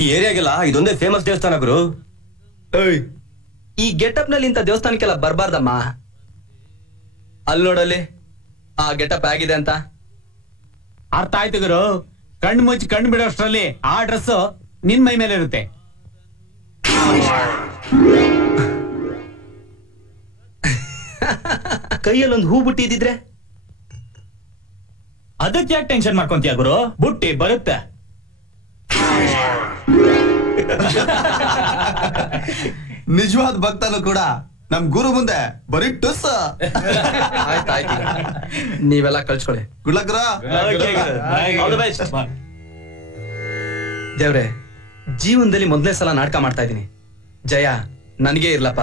ಈ ಏರಿಯಾಗೆಲ್ಲ ಇದೊಂದೇ ಫೇಮಸ್ ದೇವಸ್ಥಾನ ಗುರು. ಈ ಗೆಟಪ್ ನಲ್ಲಿ ಇಂಥ ದೇವಸ್ಥಾನಕ್ಕೆಲ್ಲ ಬರ್ಬಾರ್ದಮ್ಮ. ಅಲ್ಲಿ ನೋಡಲ್ಲಿ ಆ ಗೆಟಪ್ ಆಗಿದೆ ಅಂತ. ಅರ್ಥ ಆಯ್ತು ಗುರು. ಕಣ್ಣು ಮುಚ್ಚಿ ಕಣ್ಣು ಬಿಡೋಷ್ಟ್ರಲ್ಲಿ ಆ ಡ್ರೆಸ್ ನಿನ್ ಮೈ ಮೇಲೆ ಇರುತ್ತೆ. ಕೈಯಲ್ಲೊಂದು ಹೂ ಬುಟ್ಟಿ ಇದ್ದಿದ್ರೆ ಅದಕ್ಕೆ ಯಾಕೆ ಟೆನ್ಷನ್ ಮಾಡ್ಕೊಂತೀಯ ಗುರು? ಬುಟ್ಟಿ ಬರುತ್ತೆ. ನಿಜವಾದ ಭಕ್ತನು ಕೂಡ ನಮ್ ಗುರು ಮುಂದೆ ಬರೀ ಟುಸ್. ಆಯ್ತಾಯ್ತು, ನೀವೆಲ್ಲ ಕಳ್ಸ್ಕೊಳ್ಳಿ. Good luck. ದೇವ್ರೆ, ಜೀವನದಲ್ಲಿ ಮೊದಲನೇ ಸಲ ನಾಟಕ ಮಾಡ್ತಾ ಇದ್ದೀನಿ. ಜಯ ನನಗೇ ಇರ್ಲಪ್ಪ.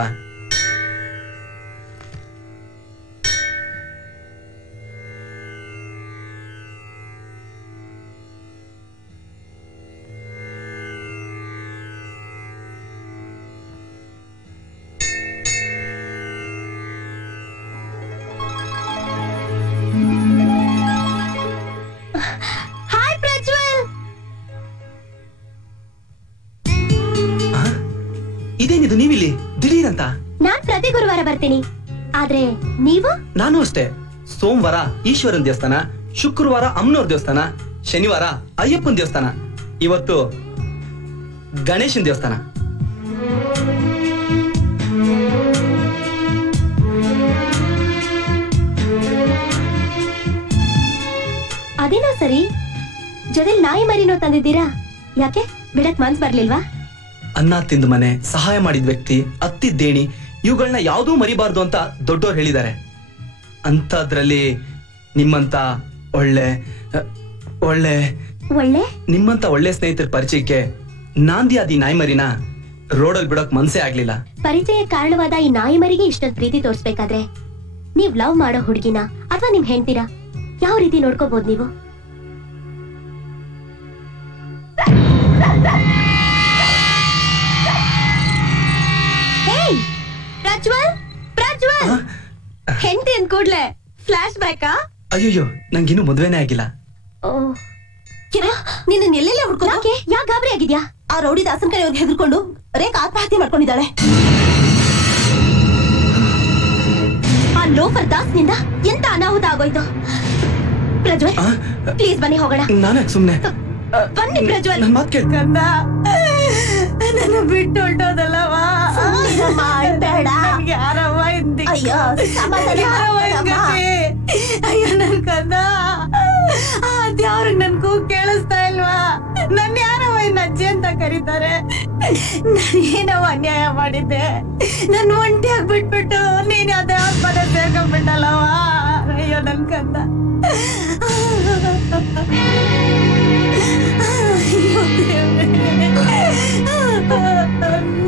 ಇದೇನಿದು ನೀವಿಲ್ಲಿ ದಿಢೀರಂತ? ನಾನ್ ಪ್ರತಿ ಗುರುವಾರ ಬರ್ತೀನಿ. ಆದ್ರೆ ನೀವು? ನಾನು ಅಷ್ಟೇ. ಸೋಮವಾರ ಈಶ್ವರನ್ ದೇವಸ್ಥಾನ, ಶುಕ್ರವಾರ ಅಮ್ಮನವ್ರ ದೇವಸ್ಥಾನ, ಶನಿವಾರ ಅಯ್ಯಪ್ಪನ ದೇವಸ್ಥಾನ, ಇವತ್ತು ಗಣೇಶನ್ ದೇವಸ್ಥಾನ. ಅದೇನೋ ಸರಿ, ಜೊತೆಲಿ ನಾಯಿ ಮರಿನೋ ತಂದಿದ್ದೀರಾ. ಯಾಕೆ ಬಿಡಕ್ ಮನ್ಸ್ ಬರ್ಲಿಲ್ವಾ? ಅನ್ನ ತಿಂದ ಮನೆ, ಸಹಾಯ ಮಾಡಿದ ವ್ಯಕ್ತಿ, ಅತ್ತಿದ್ದೇಣಿ, ಇವುಗಳನ್ನ ಯಾವುದೂ ಮರಿಬಾರ್ದು ಅಂತ ದೊಡ್ಡೋರು ಹೇಳಿದ್ದಾರೆ. ಅಂತದ್ರಲ್ಲಿ ನಿಮ್ಮಂತ ಒಳ್ಳೆ ಒಳ್ಳೆ ಒಳ್ಳೆ ನಿಮ್ಮಂತ ಒಳ್ಳೆ ಸ್ನೇಹಿತರ ಪರಿಚಯಕ್ಕೆ ನಾಂದಿ ಆದಿ ನಾಯಿ ಮರಿನ ರೋಡಲ್ಲಿ ಬಿಡೋಕ್ ಮನ್ಸೇ ಆಗ್ಲಿಲ್ಲ. ಪರಿಚಯ ಕಾರಣವಾದ ಈ ನಾಯಿ ಮರಿಗೆ ಇಷ್ಟೊಂದು ಪ್ರೀತಿ ತೋರಿಸ್ಬೇಕಾದ್ರೆ ನೀವ್ ಲವ್ ಮಾಡೋ ಹುಡುಗಿನ ಅಥವಾ ನಿಮ್ ಹೆಂಡ್ತೀರಾ ಯಾವ ರೀತಿ ನೋಡ್ಕೋಬಹುದು ನೀವು? ಪ್ರಜ್ವಲ್, ಪ್ರಜ್ವಲ್, ಹೆಂಡತಿ ಅಂದ್ ಕೂಡ್ಲೆ ಫ್ಲಾಶ್ ಬ್ಯಾಕಾ? ಅಯ್ಯೋ, ನಂಗಿನ್ನೂ ಮದ್ವೆನೇ ಆಗಿಲ್ಲ. ನಿನ್ನ ಎಲ್ಲೆಲ್ಲ ಹುಡ್ಕೋ? ಯಾಕೆ ಗಾಬರಿ ಆಗಿದ್ಯಾ? ಆ ರೌಡಿ ದಾಸನ್ ಕೈ ಅವ್ರಿಗೆ ಹೆದರ್ಕೊಂಡು ರೇಖಾ ಆತ್ಮಹತ್ಯೆ ಮಾಡ್ಕೊಂಡಿದ್ದಾಳೆ. ಆ ಲೋಫರ್ ದಾಸ್ ನಿಂದ ಎಂತ ಅನಾಹುತ ಆಗೋಯ್ತು? ಪ್ರಜ್ವಲ್, ಪ್ಲೀಸ್ ಬನ್ನಿ ಹೋಗೋಣ. ನಾನೇ ಸುಮ್ನೆ ಬನ್ನಿ ಪ್ರಜ್ವಲ್. ನನ್ ಮಾತ್ ಕೇಳ. ನನ್ನ ಬಿಟ್ಟು ಹೊರಟೋದಲ್ಲವಾ? ಯಾರವ್ವ ಹಿಂದಿ? ಅಯ್ಯೋ ನನ್ ಕಂದ, ಅದ್ಯಾವ್ರಿಗೆ ನನ್ ಕೂಗ್ ಕೇಳಿಸ್ತಾ ಇಲ್ವಾ? ನನ್ ಯಾರವ್ವ ಇನ್ನ ಅಜ್ಜಿ ಅಂತ ಕರೀತಾರೆ. ಏನವ ಅನ್ಯಾಯ ಮಾಡಿದ್ದೆ? ನನ್ ಒಂಟಿಯಾಗಿ ಬಿಟ್ಬಿಟ್ಟು ನೀನ್ ಅದೇ ಪದ ಸೇರ್ಕೊಂಡ್ಬಿಟ್ಟಲ್ಲವ. ಅಯ್ಯೋ ನನ್ ಕಂದ.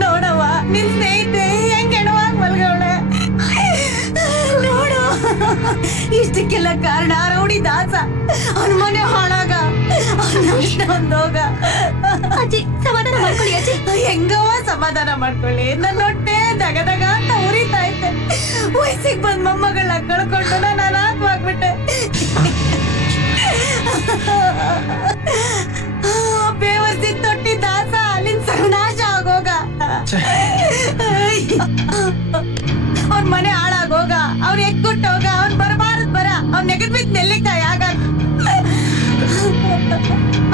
ನೋಡವ್ವ, ನಿನ್ ಸ್ನೇಹಿತೆ ಹೆಂಗ್ ಹೆಣವಾಗ ಮಲ್ಗವಳೆ ನೋಡು. ಇಷ್ಟಕ್ಕೆಲ್ಲ ಕಾರಣ ರೌಡಿ ದಾಸ. ಅವನ ಮನೆ ಹಾಳಾಗ, ಒಂದೋಗ. ಅಜ್ಜಿ ಸಮಾಧಾನ ಮಾಡ್ಕೊಳ್ಳಿ. ಅಜ್ಜಿ ಹೆಂಗವ ಸಮಾಧಾನ ಮಾಡ್ಕೊಳ್ಳಿ? ನನ್ನ ಹೊಟ್ಟೆ ದಗದಗ ಅಂತ ಉರಿತಾ ಐತೆ. ವಯಸ್ಸಿಗೆ ಬಂದ್ ಮೊಮ್ಮಗಳನ್ನ ಕಳ್ಕೊಂಡು ನಾನು ಅನಾಥವಾಗ್ಬಿಟ್ಟೆ. ಬೇವರ್ಸಿ ತೊಟ್ಟಿ ದಾಸ ಅಲ್ಲಿಂದ ಸರ್ವನಾಶ ಆಗೋಗ. ಅವ್ನ ಮನೆ ಹಾಳಾಗೋಗ, ಅವ್ನ ಎಕ್ಕುಟ್ಟೋಗ, ಅವ್ನ್ ಬರಬಾರದ್ ಬರ, ಅವ್ನ ನೆಗದ್ ಬಿದ್ದು ನೆಲ್ಲಿಕಾಯಿ ಆಗ,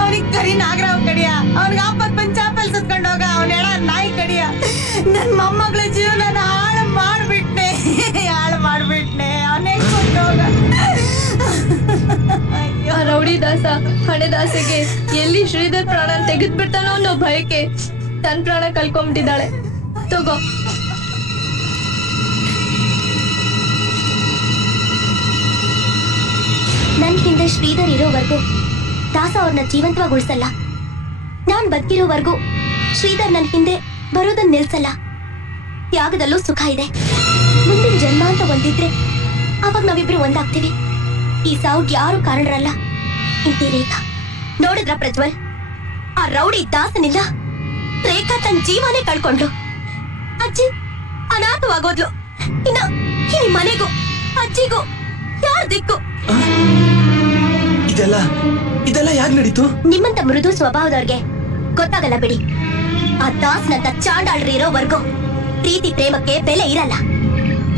ಅವ್ನಿಗೆ ಕರಿ ನಾಗರಾವ್ ಕಡಿಯ, ಅವ್ನಿಗೆ ಆಪತ್ ಬಂದ್ ಚಾಪಲ್ ಸುತ್ಕೊಂಡೋಗ, ಅವ್ನ ಎಳ ನಾಯಿ ಕಡಿಯ. ನನ್ ಮೊಮ್ಮಗಳ ಜೀವನ ಹಾಳು ಮಾಡ್ಬಿಟ್ನೆ, ಹಾಳು ಮಾಡ್ಬಿಟ್ನೆ. ಅವ್ನ ಎಕ್ಕುಟ್ಟೋಗ. ರೌಡಿ ದಾಸ ಹಣೆ ದಾಸೆಗೆ ಎಲ್ಲಿ ಶ್ರೀಧರ್ ಪ್ರಾಣ ತೆಗೆದ್ ಬಿಡ್ತಾನೋ ಅನ್ನೋ ಭಯಕ್ಕೆ ತನ್ ಪ್ರಾಣ ಕಳ್ಕೊಂಬಿಟ್ಟಿದ್ದಾಳೆ. ತಗೋ. ನನ್ ಹಿಂದೆ ಶ್ರೀಧರ್ ಇರೋವರೆಗೂ ದಾಸ ಅವ್ರನ್ನ ಜೀವಂತವಾಗಿ ಉಳಿಸಲ್ಲ. ನಾನ್ ಬದುಕಿರೋವರೆಗೂ ಶ್ರೀಧರ್ ನನ್ ಹಿಂದೆ ಬರೋದನ್ನ ನಿಲ್ಸಲ್ಲ. ಯಾಗದಲ್ಲೂ ಸುಖ ಇದೆ. ಮುಂದಿನ ಜನ್ಮ ಅಂತ ಒಂದಿದ್ರೆ ಅವಾಗ ನಾವಿಬ್ರು ಒಂದಾಗ್ತೀವಿ. ಈ ಸಾವುಗ್ ಯಾರು ಕಾರಣರಲ್ಲ. ಇಂತಿ ರೇಖಾ ನೋಡಿದ್ರ ಪ್ರಜ್ವಲ್? ಆ ರೌಡಿ ದಾಸನಿಲ್ಲ, ರೇಖಾ ತನ್ನ ಜೀವನೇ ಕಳ್ಕೊಂಡ್ಲು. ಅಜ್ಜಿ ಅನಾಥವಾಗೋದ್ಲು. ಇನ್ನ ಈ ಮನೆಗೂ ಅಜ್ಜಿಗೂ ಯಾರ್ ದಿಕ್ಕು? ಇದೆಲ್ಲ ಯಾಕೆ ನಡೀತು? ನಿಮ್ಮಂತ ಮೃದು ಸ್ವಭಾವದವ್ರಿಗೆ ಗೊತ್ತಾಗಲ್ಲ ಬಿಡಿ. ಆ ದಾಸ್ನಂತ ಚಾಂಡಾಳ್ರಿ ಇರೋವರೆಗೂ ಪ್ರೀತಿ ಪ್ರೇಮಕ್ಕೆ ಬೆಲೆ ಇರಲ್ಲ.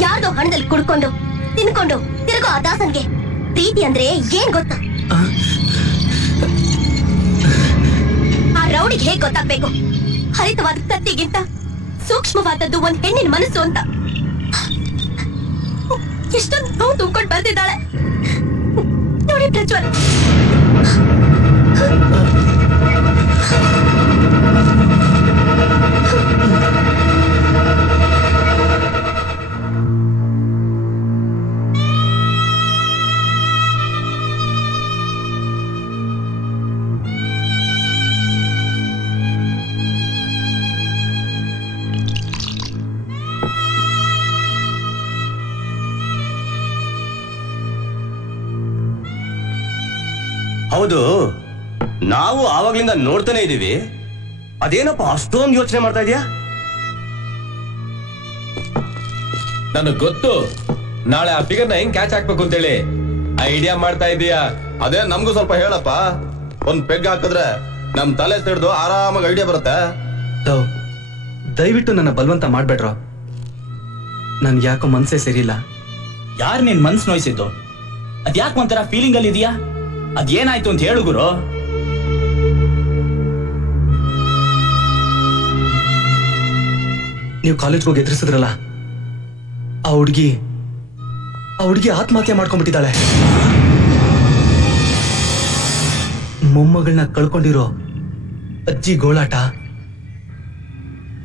ಯಾರ್ದೋ ಹಣದಲ್ಲಿ ಕುಡ್ಕೊಂಡು ತಿನ್ಕೊಂಡು ತಿರುಗೋ ಆ ದಾಸನ್ಗೆ ಪ್ರೀತಿ ಅಂದ್ರೆ ಏನ್ ಗೊತ್ತಾ? ಆ ರೌಡಿಗೆ ಹೇಗ್ ಗೊತ್ತಾಗ್ಬೇಕು ಹರಿತವಾದ ಕತ್ತಿಗಿಂತ ಸೂಕ್ಷ್ಮವಾದದ್ದು ಒಂದ್ ಹೆಣ್ಣಿನ ಮನಸ್ಸು ಅಂತ. ಎಷ್ಟೊಂದು ನೋವು ತುಂಬ್ಕೊಂಡು ಬರ್ತಿದ್ದಾಳೆ ನೋಡಿ ಪ್ರಜ್ವಲ್. ಹೌದು, ನಾವು ಆವಾಗ್ಲಿಂದ ನೋಡ್ತಾನೆ ಇದೀವಿ. ಅದೇನಪ್ಪ ಅಷ್ಟೊಂದು ಯೋಚನೆ ಮಾಡ್ತಾ ಇದೀಯಾ? ನನಗ್ ಗೊತ್ತು ನಾಳೆ ಆ ಫಿಗರ್ನ ಹೆಂಗ್ ಕ್ಯಾಚ್ ಹಾಕ್ಬೇಕು ಅಂತೇಳಿ ಐಡಿಯಾ ಮಾಡ್ತಾ ಇದೀಯಾ. ಅದೇ ನಮ್ಗೂ ಸ್ವಲ್ಪ ಹೇಳಪ್ಪ. ಒಂದ್ ಪೆಗ್ ಹಾಕಿದ್ರೆ ನಮ್ ತಲೆ ಸಿಡ್ದು ಆರಾಮಾಗಿ ಐಡಿಯಾ ಬರುತ್ತೆ. ದಯವಿಟ್ಟು ನನ್ನ ಬಲವಂತ ಮಾಡ್ಬೇಡ್ರೋ. ನನ್ಗೆ ಯಾಕೋ ಮನ್ಸೇ ಸರಿಯಿಲ್ಲ. ಯಾರು ನಿನ್ ಮನ್ಸ್ ನೋಯ್ಸಿದ್ದು? ಅದ್ಯಾಕ್ ಒಂಥರ ಫೀಲಿಂಗ್ ಅಲ್ಲಿ ಇದೆಯಾ? ಅದೇನಾಯ್ತು ಅಂತ ಹೇಳು ಗುರು. ನೀವು ಕಾಲೇಜ್ಗೆ ಹೋಗಿ ಎದುರಿಸಿದ್ರಲ್ಲ, ಆ ಹುಡುಗಿ ಆತ್ಮಹತ್ಯೆ ಮಾಡ್ಕೊಂಡ್ಬಿಟ್ಟಿದ್ದಾಳೆ. ಮೊಮ್ಮಗಳನ್ನ ಕಳ್ಕೊಂಡಿರೋ ಅಜ್ಜಿ ಗೋಳಾಟ,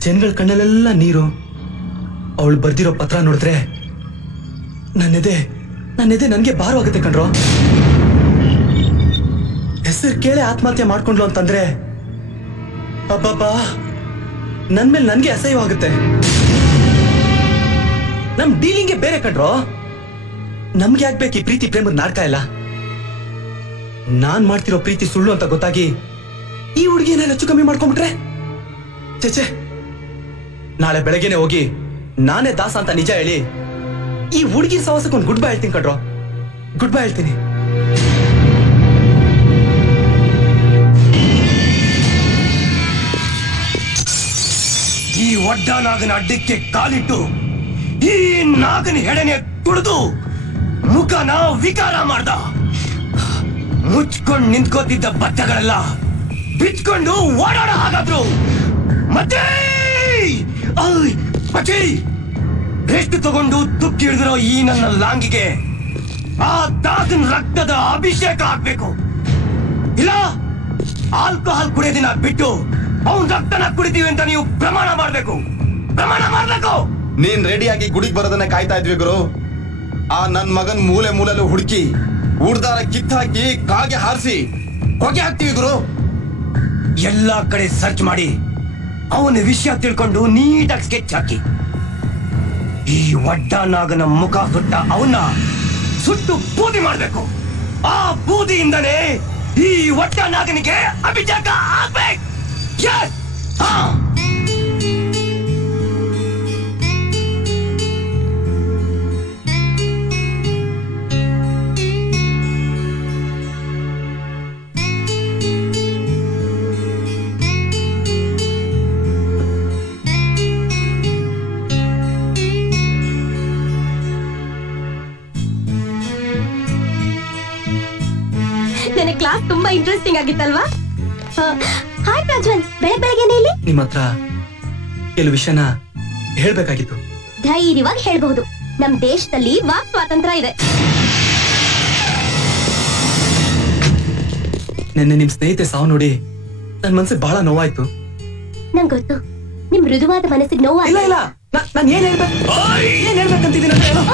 ಜನಗಳ ಕಣ್ಣಲ್ಲೆಲ್ಲ ನೀರು. ಅವಳು ಬರ್ದಿರೋ ಪತ್ರ ನೋಡಿದ್ರೆ ನನ್ನೆದೆ ನನ್ಗೆ ಭಾರವಾಗುತ್ತೆ ಕಣ್ರೋ. ಹೆಸರು ಕೇಳಿ ಆತ್ಮಹತ್ಯೆ ಮಾಡ್ಕೊಂಡ್ಲು ಅಂತಂದ್ರೆ ಅಬ್ಬಬ್ಬಾ, ನನ್ ಮೇಲೆ ನನ್ಗೆ ಅಸಹ್ಯವಾಗುತ್ತೆ. ನಮ್ ಡೀಲಿಂಗ್ಗೆ ಬೇರೆ ಕಣ್ರೋ. ನಮ್ಗೆ ಯಾಕ್ಬೇಕು ಈ ಪ್ರೀತಿ ಪ್ರೇಮದ ನಾಟಕ ಎಲ್ಲ? ನಾನ್ ಮಾಡ್ತಿರೋ ಪ್ರೀತಿ ಸುಳ್ಳು ಅಂತ ಗೊತ್ತಾಗಿ ಈ ಹುಡುಗಿ ಏನಾದ್ರು ಹೆಚ್ಚು ಕಮ್ಮಿ ಮಾಡ್ಕೊಂಡ್ಬಿಟ್ರೆ ಚೇಚೆ, ನಾಳೆ ಬೆಳಗ್ಗೆನೆ ಹೋಗಿ ನಾನೇ ದಾಸ ಅಂತ ನಿಜ ಹೇಳಿ ಈ ಹುಡುಗಿ ಸವಾಸಕ್ಕೆ ಒಂದು ಗುಡ್ ಬೈ ಹೇಳ್ತೀನಿ ಕಣ್ರೋ. ಗುಡ್ ಬೈ ಹೇಳ್ತೀನಿ. ಈ ಒಡ್ಡ ನಾಗನ ಅಡ್ಡಕ್ಕೆ ಕಾಲಿಟ್ಟು ಈ ನಾಗನ ಹೆಡೆನೆ ತುಳಿದು ಮುಖನ ವಿಕಾರ ಮಾಡ್ದ. ಮುಚ್ಕೊಂಡು ನಿಂತ್ಕೋತಿದ್ದ ಬಚ್ಚಗಳೆಲ್ಲ ಬಿಚ್ಕೊಂಡು ಓಡಾಡ ಹಾಗಾದ್ರು. ಮತ್ತೆ ಎಷ್ಟು ತಗೊಂಡು ತುಕ್ಕಿ ಹಿಡಿದಿರೋ ಈ ನನ್ನ ಲಾಂಗಿಗೆ ಆ ದಾಸನ ರಕ್ತದ ಅಭಿಷೇಕ ಆಗ್ಬೇಕು. ಇಲ್ಲ ಆಲ್ಕೋಹಾಲ್ ಕುಡಿಯೋದಿನ ಬಿಟ್ಟು ಅವನ್ ರಕ್ತನ ಕುಡಿತೀವಿ ಅಂತ ನೀವು ಪ್ರಮಾಣ ಮಾಡ್ಬೇಕು. ನೀನ್ ರೆಡಿಯಾಗಿ ಗುಡಿಗೆ ಬರೋದನ್ನ ಕಾಯ್ತಾ ಇದ್ವಿ ಗುರು. ಆ ನನ್ ಮಗನ್ ಮೂಲೆಲ್ಲೂ ಹುಡುಕಿ ಉಡ್ದಾರ ಕಿತ್ತಾಕಿ ಕಾಗೆ ಹಾರಿಸಿ ಹೊಗೆ ಹಾಕ್ತಿವಿ ಗುರು. ಎಲ್ಲಾ ಕಡೆ ಸರ್ಚ್ ಮಾಡಿ ಅವನ ವಿಷಯ ತಿಳ್ಕೊಂಡು ನೀಟಾಗಿ ಸ್ಕೆಚ್ ಹಾಕಿ ಈ ಒಡ್ಡ ನಾಗನ ಮುಖ ಸುಟ್ಟ ಅವನ್ನ ಸುಟ್ಟು ಬೂದಿ ಮಾಡ್ಬೇಕು. ಆ ಬೂದಿಯಿಂದನೇ ಈ ಒಡ್ಡ ನಾಗನಿಗೆ ಅಭಿಷೇಕ ಆಗ್ಬೇಕು. ನನ್ನ ಕ್ಲಾಸ್ ತುಂಬಾ ಇಂಟ್ರೆಸ್ಟಿಂಗ್ ಆಗಿತ್ತಲ್ವಾ? ಹಾಯ್ ಪ್ರಜ್ವಲ್, ಬೆಳಗ್ಗೆನೆ ಇಲ್ಲಿ ನಿಮ್ಮ ಹತ್ರ ಕೆಲವು ವಿಷಯನ ಹೇಳ್ಬೇಕಾಗಿತ್ತು. ಧೈರ್ಯವಾಗಿ ಹೇಳ್ಬಹುದು. ನಮ್ ದೇಶದಲ್ಲಿ ವಾಕ್ ಸ್ವಾತಂತ್ರ್ಯ ಇದೆ. ನಿನ್ನೆ ನಿಮ್ ಸ್ನೇಹಿತೆ ಸಾವು ನೋಡಿ ನನ್ ಮನ್ಸಿಗೆ ಬಹಳ ನೋವಾಯ್ತು. ನಂಗ್ ಗೊತ್ತು, ನಿಮ್ ಮೃದುವಾದ ಮನಸ್ಸಿಗೆ ನೋವು. ಇಲ್ಲ ಇಲ್ಲ, ನಾನು ಏನ್ ಹೇಳ್ಬೇಕಂತಿದ್ದೀನಿ ಅಂತ ಹೇಳು.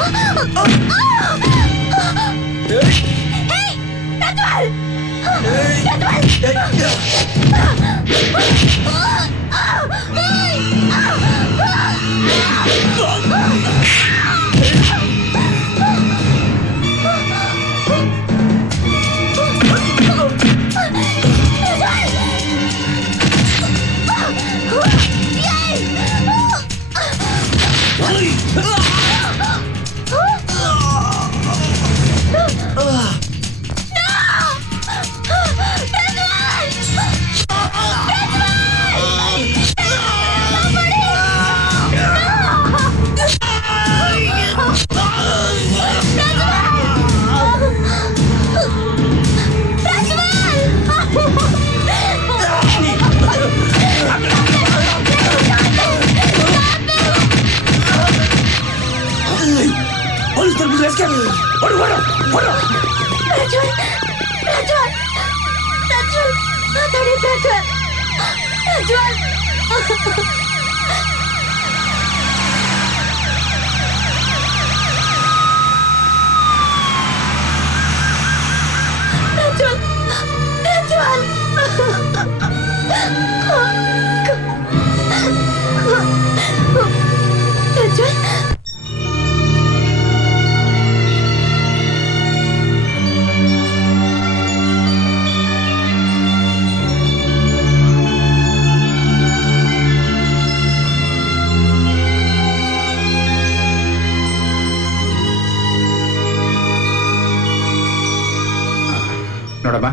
ನೋಡಮ್ಮ,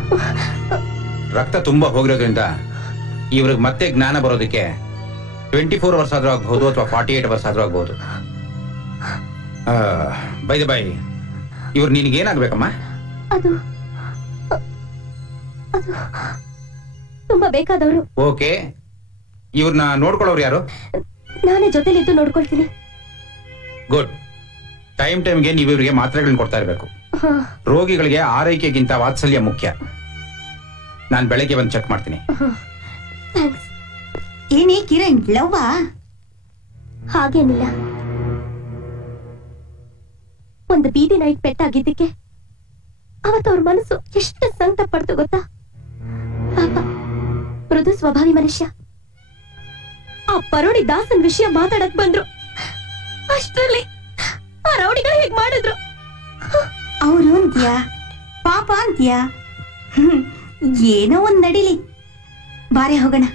ರಕ್ತ ತುಂಬಾ ಹೋಗಿರೋದ್ರಿಂದ ಇವ್ರಿಗೆ ಮತ್ತೆ ಜ್ಞಾನ ಬರೋದಕ್ಕೆ 24 ಅವರ್ಸ್ ಆದ್ರೂ ಆಗ್ಬಹುದು ಅಥವಾ 48 ಅವರ್ಸ್ ಆದ್ರೂ ಆಗ್ಬಹುದು. ಬೈ ಇವ್ರು ನಿನಗೇನಾಗ್ಬೇಕಮ್ಮ? ಅದು ತುಂಬಾ ಬೇಕಾದವರು. ಓಕೆ, ಇವ್ರನ್ನ ನೋಡ್ಕೊಳ್ಳೋರು ಯಾರು? ನಾನೇ ಜೊತೆಲಿದ್ದು ನೋಡ್ಕೊಳ್ತೀನಿ. ಗುಡ್. ಟೈಮ್ಗೆ ನೀವು ಇವ್ರಿಗೆ ಮಾತ್ರೆಗಳನ್ನ ಕೊಡ್ತಾ ಇರಬೇಕು. ರೋಗಿಗಳಿಗೆ ಆರೈಕೆಗಿಂತ ವಾತ್ಸಲ್ಯ ಮುಖ್ಯ. ನಾನು ಬೆಳಗ್ಗೆ ಬಂದು ಚೆಕ್ ಮಾಡ್ತೀನಿ. ಏನೇ ಕಿರಣ್, ಲವ್ವಾ? ಹಾಗೇನಿಲ್ಲ. ಒಂದು ಬೀದಿ ನೈಟ್ ಪೆಟ್ಟಾಗಿದ್ದಕ್ಕೆ ಅವತ್ತು ಅವ್ರ ಮನಸ್ಸು ಎಷ್ಟು ಸಂಕಟ ಪಡ್ತು ಗೊತ್ತಾ? ಪಾಪ, ಮೃದು ಸ್ವಭಾವಿ ಮನುಷ್ಯ. ಆ ಪರೋಡಿ ದಾಸನ್ ವಿಷಯ ಮಾತಾಡಕ್ ಬಂದ್ರು. ಅಷ್ಟರಲ್ಲಿ ಆ ರೌಡಿಗಳು ಹೇಗ್ ಮಾಡಿದ್ರು. ಅವರು ಅಂತ್ಯಾ, ಪಾಪ ಅಂತ್ಯಾ. ಏನೋ ಒಂದ್ ನಡಿಲಿ, ಬಾರೆ ಹೋಗೋಣ.